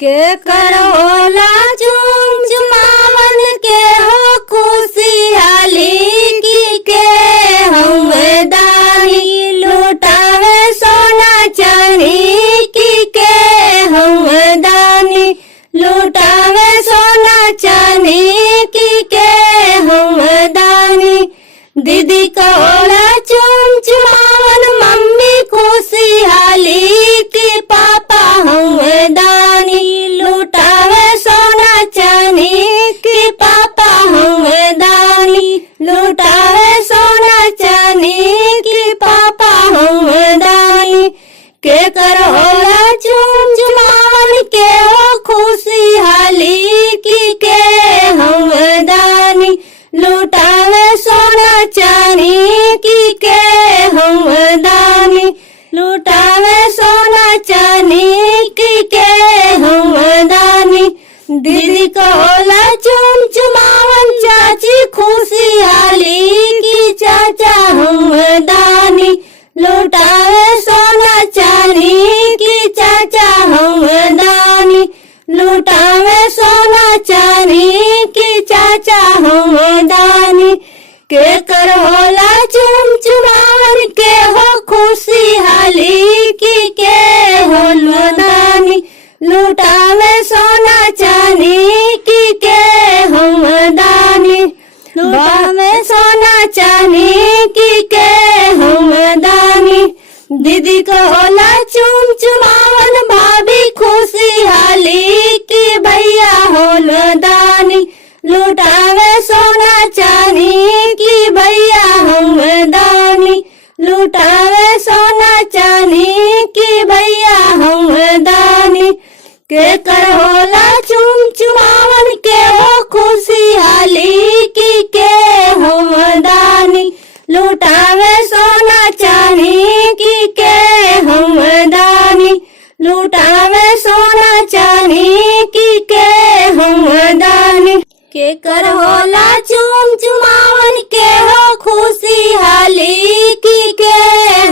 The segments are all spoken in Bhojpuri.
के कर होला चुम चुमावन के हो खुशहाली की के हम दानी लुटावे सोना चांदी की के हम दानी लुटावे सोना चांदी की के हम दानी। दीदी का होला चुम चुमावन मम्मी खुशहाली की पापा हम दानी लुटावे सोना चांदी की पापा हम दानी लुटावे सोना चांदी की पापा हम दानी। के कर होला चुम चुमावन के हो खुशहाली की के हम दानी लुटावे सोना चांदी की के हम दानी लुटावे सोना चांदी की के हम दानी। दीदी का होला चुम चुमावन चाची खुशहाली की चाचा हम दानी लुटावे सोना चांदी की चाचा हम दानी लुटावे सोना चांदी की चाचा हम दानी। के कर होला चुम चुमावन के हो खुशहाली की के हो दानी लुटावे सोना चांदी की के हम दानी लुटावे सोना चांदी की के हम दानी। दीदी को होला चुम चुमावन भाभी खुशहाली की भैया होल दानी लुटावे सोना चांदी की भैया हम दानी लुटावे सोना चांदी की भैया हम दानी। के कर होला चुम चुमावन के हो खुशहाली की के हम दानी लुटावे सोना चांदी की के हम दानी लुटावे सोना चांदी की के हम दानी। के कर होला चुम चुमावन के हो खुशहाली की के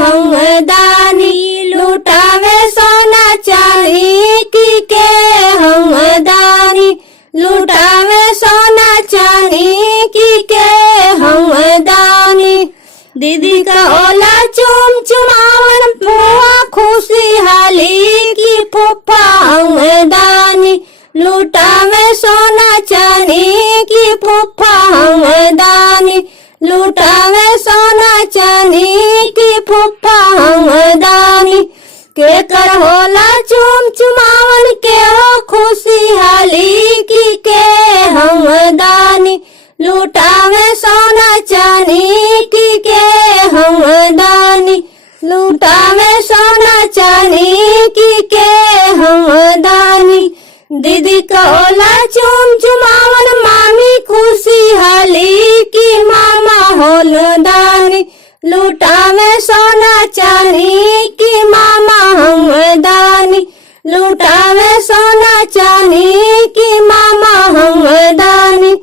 हम दानी लुटावे सोना चांदी की के हम दानी लुटावे सोना चांदी की के हम दानी। दीदी का होला चुम चुमावन बुआ खुशहाली की फूफा हम दानी लुटावे सोना चांदी की फूफा हम दानी लुटावे सोना चांदी की फूफा हम दानी। के कर होला चुम चुमावन के हो खुशहाली की के हम दानी लुटावे सोना चांदी की के हम दानी लुटावे सोना चांदी की के हम दानी। दीदी का होला चुम चुमावन मामी खुशहाली की मामा होल दानी लुटावे सोना चांदी की मामा हम दानी लुटावे सोना चांदी की मामा हम दानी।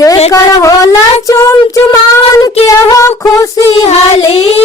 के कर होला चुम चुमावन के हो खुशहाली